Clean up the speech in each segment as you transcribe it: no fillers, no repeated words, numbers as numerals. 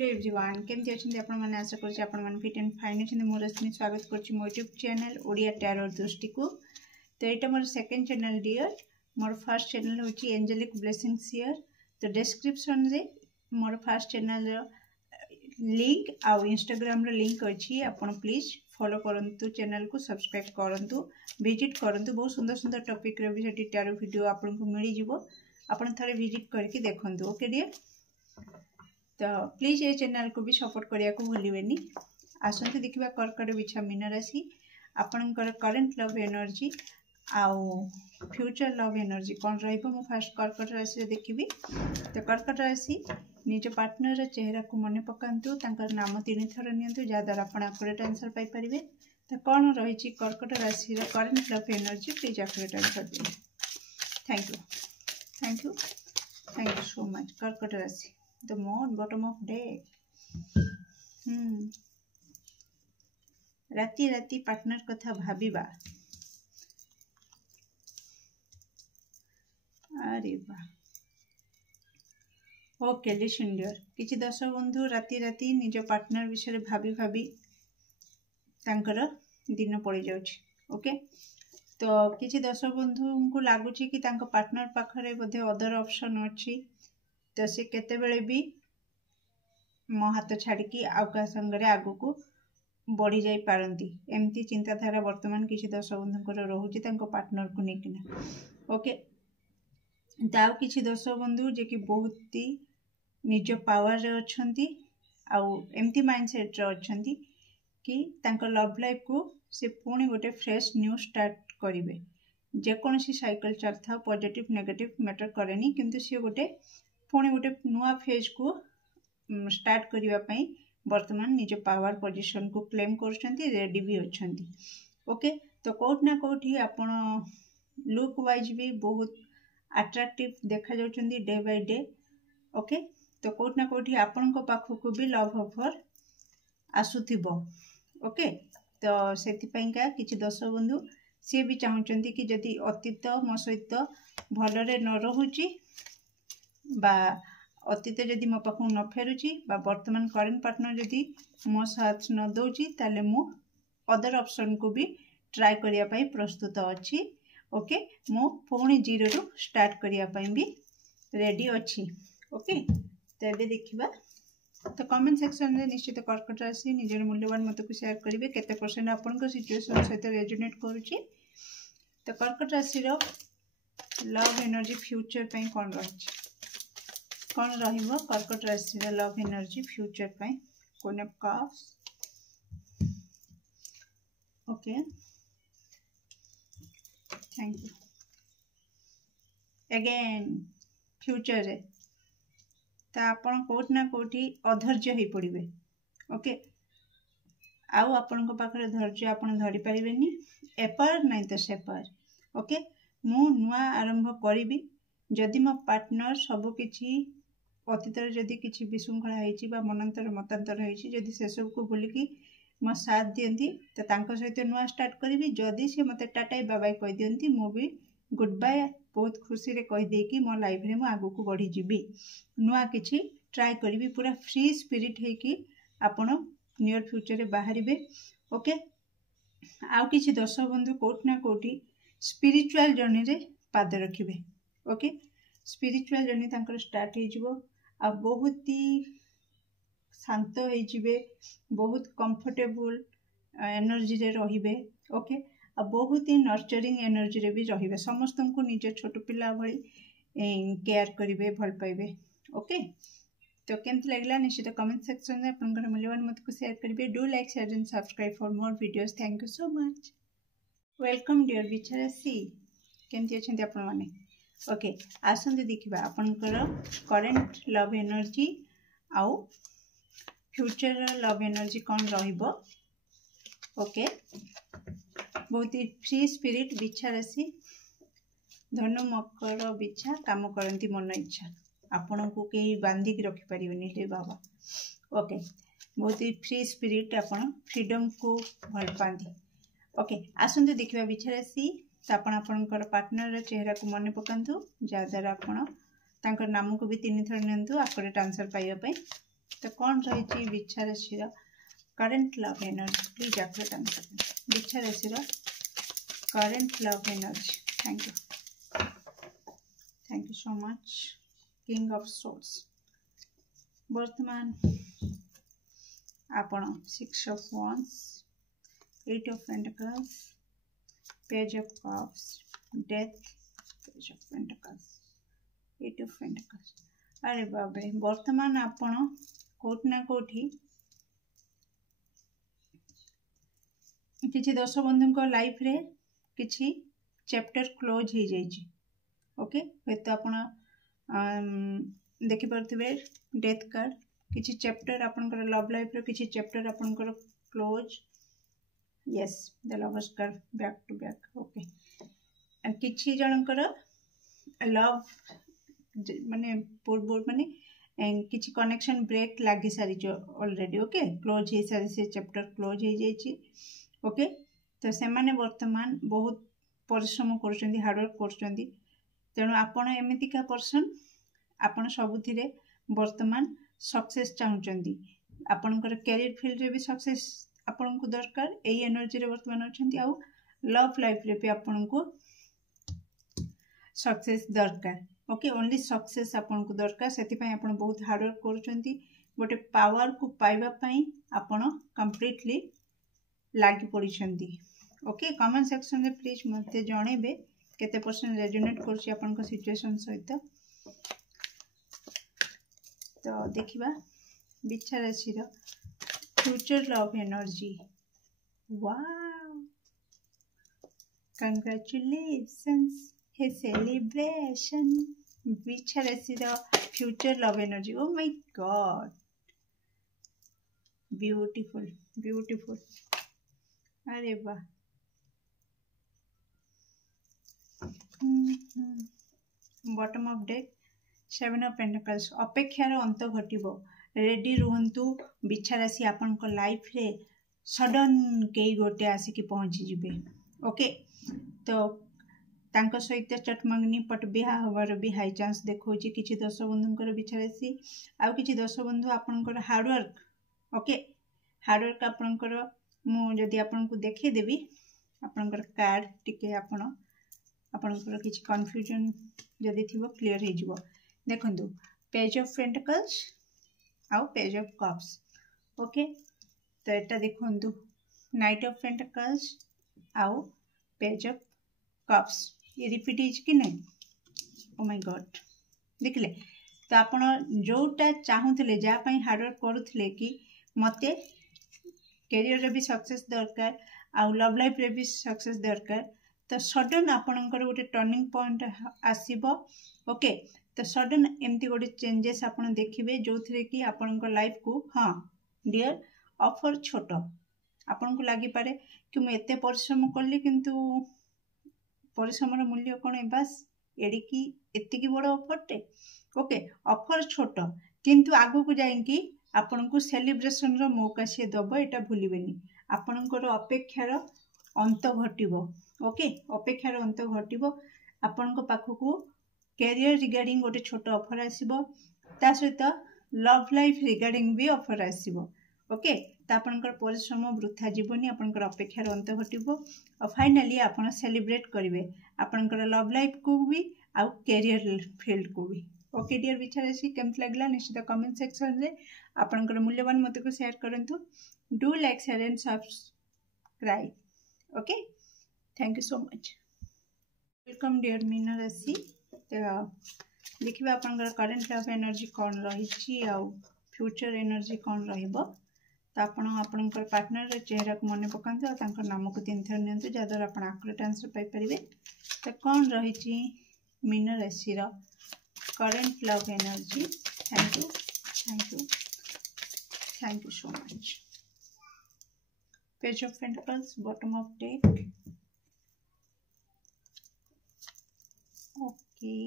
Hello everyone केमती अच्छे आपण मैंने आशा करुँचे आपण मैंने फिट एंड फाइन अच्छे मोर रश्मि स्वागत करुँची मो यूट्यूब चैनल ओडिया टैरो दृष्टि को। तो यहाँ more second channel dear more first channel हूँ एंजेलिक ब्लेसिंग्स हियर। तो डिस्क्रिप्शन रे मोर फर्स्ट चैनल लिंक आउ इंस्टाग्राम लिंक अच्छी आपण प्लीज फॉलो करंतु चैनल को सब्सक्राइब करंतु विजिट करंतु बहुत सुंदर सुंदर टॉपिक रे भी सेठी टैरो वीडियो आपन को मिली जिवो आपण थरे विजिट करके देखंतु। ओके डियर तो प्लीज ये चैनल को भी सपोर्ट करिया को भूलिबेनी। आसंतु देखिबा कर्कट बिछा मीन राशि आपनकर करंट लव एनर्जी आउ फ्यूचर लव एनर्जी कौन रहिबो मु फास्ट कर्कट राशि देखिबी। तो कर्कट राशि निज पार्टनर चेहरा को मन पकांतु तांकर नाम 3 थर नियंतु जा द्वारा आपण एक्यूरेट आंसर पाई परिबे। तो कौन रही कर्कट राशि रो current love energy please accurate answer दिए। थैंक यू सो मच कर्कट राशि the moon bottom of deck। राति राति पार्टनर कथा भाबिबा। अरे वाह ओके लिसन डियर किछि दर्शक बंधु राति राति निज पार्टनर विषय भाबी भाबी तांकर दिन पड़ जाउछि। ओके तो किछि दर्शक बंधु को लागुछि कि तांको पार्टनर पाखरे बोधे अदर ऑप्शन अछि। तो से केते बेले भी मो हाथ छाड़ी आउका संगे आगु को बढ़ी जाई पारंती एमती चिंताधारा वर्तमान किसी दर्शक बंधुकर रोचे पार्टनर को लेकिन। ओके दाउ किसी दर्शक बंधु जे कि बहुत ही निज पावर रे अछंती आउ एमती माइंडसेट रे अछंती कि तांको लव लाइफ को से पुणी गोटे फ्रेश न्यू स्टार्ट करिवे। जेकोसी साइकिल चलता पॉजिटिव नेगेटिव मैटर करेनी किंतु सी गोटे पुणी गोटे नुआ फेज को स्टार्ट करने वर्तमान निज पावर पोजीशन को क्लेम कर रेडी भी अच्छी। ओके तो कौट ना कौटी आपण लुक वाइज भी बहुत अट्रैक्टिव देखा जाउछंती डे बाय डे। ओके तो कौट ना कौटी आपण को पाखक भी लव ऑफर आसुथिबो। ओके तो सेतिपाइका किछि दर्शक बंधु सी भी चाहूँगी कि जदि अतीत मो सहित भलरे न रहुची बा अतीत जदि मो पाखु न फेरुची बा वर्तमान करेंट पार्टनर जदि मो साथ न दौची ताले मु अदर ऑप्शन को भी ट्राई करिया पाई प्रस्तुत अच्छी। ओके मु पुणी जीरो रु स्टार्ट करिया पाई भी रेडी अच्छी। ओके तो ये देखिबा तो कमेंट सेक्शन रे निश्चित कर्कट राशि निजर मूल्यवान मत को शेयर करिवे केते परसेंट आपन को सिचुएशन सहित रेजोनेट करूची। तो कर्कट राशि रो लव एनर्जी फ्यूचर पे कौन रही कौन रहिबो कर्कट राशि रो लव एनर्जी फ्यूचर पे cone of cups. Okay thank you again future रे तो आपण कोट ना कोठी अधैर्य हो पड़े। ओके आउ आपण को पाखरे धैर्य आपण धरी परिबेनी एपर नहीं तो सेपर। ओके मु नुआ आरंभ करी जदि मो पार्टनर सब किछि अतीत जदि किछि विशृंखला होइछि बा मनंतर मतांतर होइछि जदि से सब को भूलिकी मो साथ दियंती तो तांको सहित नुआ स्टार्ट करी जदि से मते टाटा बाय बाय कह दियंती मु भी गुड बाय बहुत खुशी रे कह दे कि मो लाइफ रे मु आगु को बढ़ी जीवी नुआ किछि ट्राई करी पूरा फ्री स्पिरिट है कि आपण नियर फ्यूचर रे बाहरिबे। ओके आउ किछि दर्शक बंधु कोट ना कोठी स्पिरिचुअल जर्नी रे पाद रखिबे। ओके स्पिरिचुअल जर्नी तांकर स्टार्ट हो जिवो आ बहुत ही शांत हो जिवे बहुत कंफर्टेबल एनर्जी रे रहिबे। ओके आ बहुत ही नर्चरिंग एनर्जी रे भी रहिबे समस्त को निज छोट पिला भली केयर करिवे भल पाइबे। ओके तो केमती लगला निश्चित कमेंट सेक्शन में आपनकर मूल्यवान मत को शेयर करिवे। Do like share and subscribe for more videos. Thank you so much welcome dear बिचारासी केमती अछंती आपण माने। ओके आसंते देखिबा आपनकर करंट लव एनर्जी आउ फ्यूचर लव एनर्जी कौन रहिबो। ओके बहुत ही फ्री स्पिरिट बिछा राशि धनु मकर बिछा काम करती मन इच्छा आपण को कहीं बांधिक रखि परिबेनी रे बाबा। ओके बहुत ही फ्री स्पिरिट आपण फ्रीडम को भल पाती। ओके आसंते देखिबा बिछा राशि आपण आपनकर पार्टनर चेहरा को मन पकांतु जा द्वारा आपण तांकर नाम को भी 3 थर नियंतु एक्यूरेट आंसर पाइबा पई। तो कौन रही बिच्छा राशि current love energy please accept answer बिच्छा राशि current love energy thank you so much king of souls वर्तमान आपण 6 of wands 8 of pentacles page of cups death page of pentacles 8 of pentacles अरे बाबे वर्तमान आपण कोट ना कोठी किसी दर्शक बंधु लाइफ रे किसी चैप्टर क्लोज हो जाइए ओके हे तो आपण देखि परथिबे डेथ कार्ड किसी चैप्टर आपनकर लव लाइफ रे किसी चैप्टर आपनकर close yes the lovers card back to back okay किसी जनकर लव माने पूर्व माने किसी कनेक्शन ब्रेक लगी सारी ऑलरेडी ओके क्लोज हो सारी से चैप्टर क्लोज हो जाइए ओके तो से माने वर्तमान बहुत परिश्रम कर हार्डवर्क कर तेणु आपण एमतीका पर्सन आपण सबुथिरे वर्तमान सक्सेस चाहूँगी आपणकर कैरियर फील्ड रे भी सक्सेस आपण को दरकार यही एनर्जी रे वर्तमान अच्छा आउ लव लाइफ रे भी आपण को सक्सेस दरकार ओके ओनली सक्सेस आपण को दरकार से आपण बहुत हार्डवर्क करुँच गोटे पावर को पाइबा पई आपण कंप्लीटली लागी पड़ी ओके कमेंट सेक्शन में प्लीज मत जनइबे केते परसेंट रेजोनेट करछि आपन सिचुएशन सहित तो देखिबा बिच्छा राशि future love energy wow congratulations हे सेलिब्रेशन बिच्छा राशि future love energy oh my god beautiful beautiful अरे वाह bottom of deck 7 of pentacles अपेक्षार अंत घटिबो रेडी रुहंतु बिच्छा राशि आपन को लाइफ रे सडन केई गोटे आसिकी पहुंची जिबे ओके तो तांको सहित चटमंगनी पट बिहा हवार भी हाई चांस देखौची किछि दर्शक बंधुंकर बिच्छा राशि आ किछि दर्शक बंधु आपनकर हार्डवर्क ओके हार्डवर्क आपनकर मु जदि आपन को देखि देबी आपनकर कार्ड टिके आपनकर किछि कन्फ्यूजन जदि थिबो क्लियर हे जिवो देखंतु पेज ऑफ पेंटिकल्स आउ पेज ऑफ कप्स ओके तो एटा देखंतु नाइट ऑफ पेंटिकल्स आउ पेज ऑफ कप्स ये रिपीट हिज कि नहीं ओ माय गॉड देखले तो आपण जोटा चाहूले जा पई हार्डवर्क करूले कि मते कैरियर रे भी सक्सेस दरकार आउ लव लाइफ रे भी सक्सेस दरकार तो सडन आपणकर गोटे टर्निंग पॉइंट आसीबो ओके तो सडन एमती गोटे चेंजेस आपण देखिबे जो थरे कि आपणकर लाइफ को हाँ डियर ऑफर छोट आपन को लागी पारे कि मु एते परिश्रम करली किंतु परिश्रम मूल्य कौन है बस एड़ी की एति की बड़ ऑफरटे ओके ऑफर छोट किंतु आगु को जाइंकी आपन को सेलिब्रेशन रो मौका से दबो एटा भूलिबेनी आपनकर अपेक्षार अंत घटिबो ओके अपेक्षार अंत घटिबो आपन को पाखकू कैरियर रिगार्डिंग गोटे छोट ऑफर आसीबो ता सहित लव लाइफ रिगार्डिंग भी ऑफर आसीबो ओके तो आपनकर परिश्रम वृथा जीवनी आपनकर अपेक्षार अंत घटिबो और फाइनली आपन सेलिब्रेट करिवे आपनकर लव लाइफ को भी आउ कैरियर फील्ड को भी ओके डियर बिच्छा राशि केमती लगला निश्चित कमेंट सेक्शन रे आपनकर मूल्यवान मत को शेयर करंतु do like share and subscribe okay thank you so much welcome dear मीन राशि तो देखिए आपनकर करंट लव एनर्जी कौन रही आउ फ्यूचर एनर्जी कौन रहिबो तो आपणकर पार्टनर चेहरा को मन पकातु नाम को 3 थर नि जहाद्वारा आप आकुरेट आंसर पाइपर तो कौन रही मीन राशि current love energy thank you thank you thank you so much page of pentacles bottom of deck okay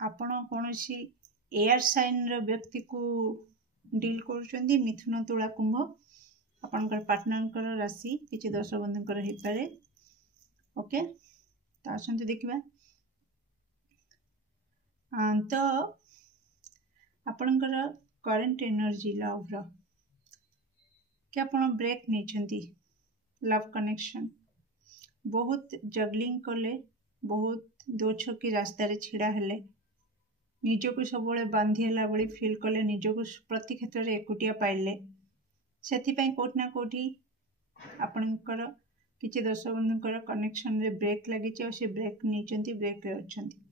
आपण कौन एयर साइन रो व्यक्ति को डील करुछंती मिथुन तुला कुंभ आपनकर पार्टनर राशि किछि दर्शक बंधुंकर हे पारे ओके तो आसंतु देखिबा तो आपनकर करंट एनर्जी लव रो कि आपण ब्रेक नहीं लव कनेक्शन बहुत जगलिंग कले बहुत दो छकी रास्तार छिड़ा हेले निजको सब बांधीला भाई फिल कले निजको प्रति क्षेत्र में एकुटिया पाइले से कोटि ना कोटि आपणकर किसी दर्शक बंधुकर कनेक्शन रे ब्रेक लगी से ब्रेक नहीं ब्रेक रे अच्छंती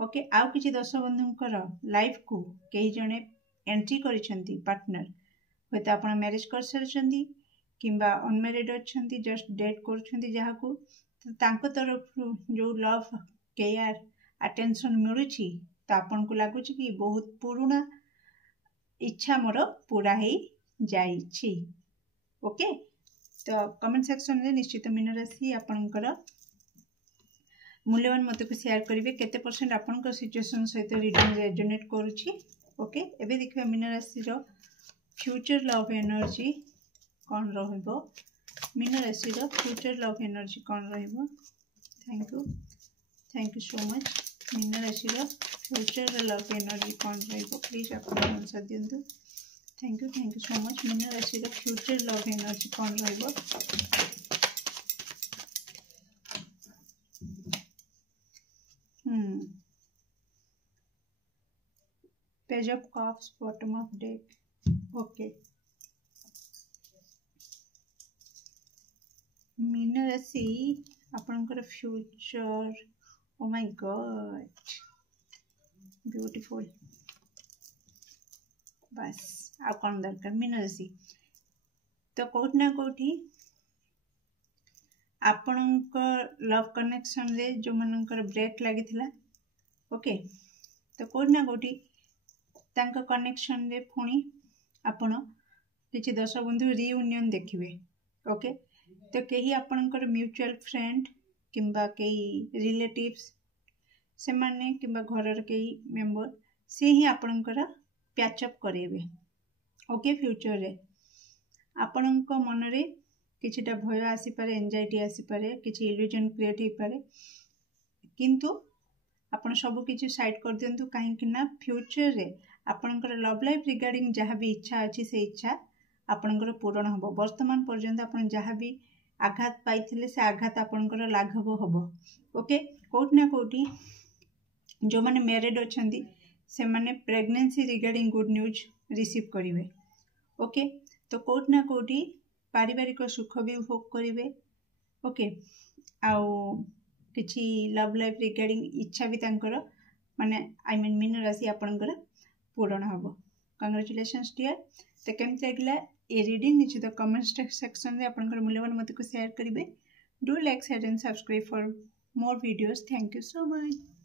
ओके आउ किसी दर्शक बंधुकर लाइफ को कई जने एंट्री करिसेंती पार्टनर हे तो आपण मैरिज कर सारी किंबा अनमैरिड अच्छा जस्ट डेट कर जहाँ को तो तरफ जो लव केयर अटेंशन मिलूँ तो आपन को लगुच कि बहुत पुराना इच्छा मोर पूरा ही जाइछि ओके तो कमेंट सेक्शन रे निश्चित मीन राशि आपनकर मूल्यवान मत को शेयर करेंगे केते परसेंट आपनकर सिचुएशन सहित रीडिंग रेजोनेट करुछि ओके एबे देखिबा मीन राशि रो फ्यूचर लव एनर्जी कौन रहिबो मीन राशि रो फ्यूचर लव एनर्जी कौन रहिबो थैंक यू सो मच मीन राशि रो फ्यूचर लव एनर्जी कौन रहिबो प्लीज आप आंसर दियंतु थैंक यू सो मच मीन राशि रो फ्यूचर लव एनर्जी कौन रहिबो page of cups bottom of deck okay मीन राशि आपनकर future oh my god beautiful बस आ कौन दरकार मीन राशि तो कोट ना कोठी आपनकर लव कनेक्शन रे जो मनकर ब्रेक लगी थिला ओके तो कोट ना कोठी तांका कनेक्शन रे पुणी आपण किछि दर्शक बंधु रियूनियन देखिबे ओके तो कहीं आपनकर म्यूचुअल फ्रेंड किंबा कई रिलेटिव्स से माने किंबा घरर कई मेंबर से ही आपनकर पैचअप करेबे ओके फ्यूचर रे आपनक मन रे किछिटा भय आसी पारे एंजाइटी आसी पारे किछि इल्यूजन क्रिएट हो पारे किंतु आपण सब किछि साइड कर दियंतु काहे कि ना फ्यूचर रे आपनकर लव लाइफ रिगार्डिंग जहाँ भी इच्छा अच्छी से इच्छा आपनकर पूरण हम वर्तमान पर्यंत आपण जहाँ भी आघात पाई से आघात आपनकर लाघव हम ओके कोट ना कोटी जो माने मैरिड अच्छंती से माने pregnancy regarding good news receive करेंगे ओके तो कोट ना कोटी पारिवारिक सुख भी उपभोग करेंगे ओके आउ किछि लव लाइफ रिगार्डिंग इच्छा भी तांकर माने आई मीन मीन राशि आपनकर पूरण हम कंग्रेचुलेशंस डियर तो केमती लगिला ये रीडिंग निश्चित कमेंट सेक्शन में आपनकर मूल्यवान मत को शेयर करेंगे do like share and subscribe for more videos thank you so much.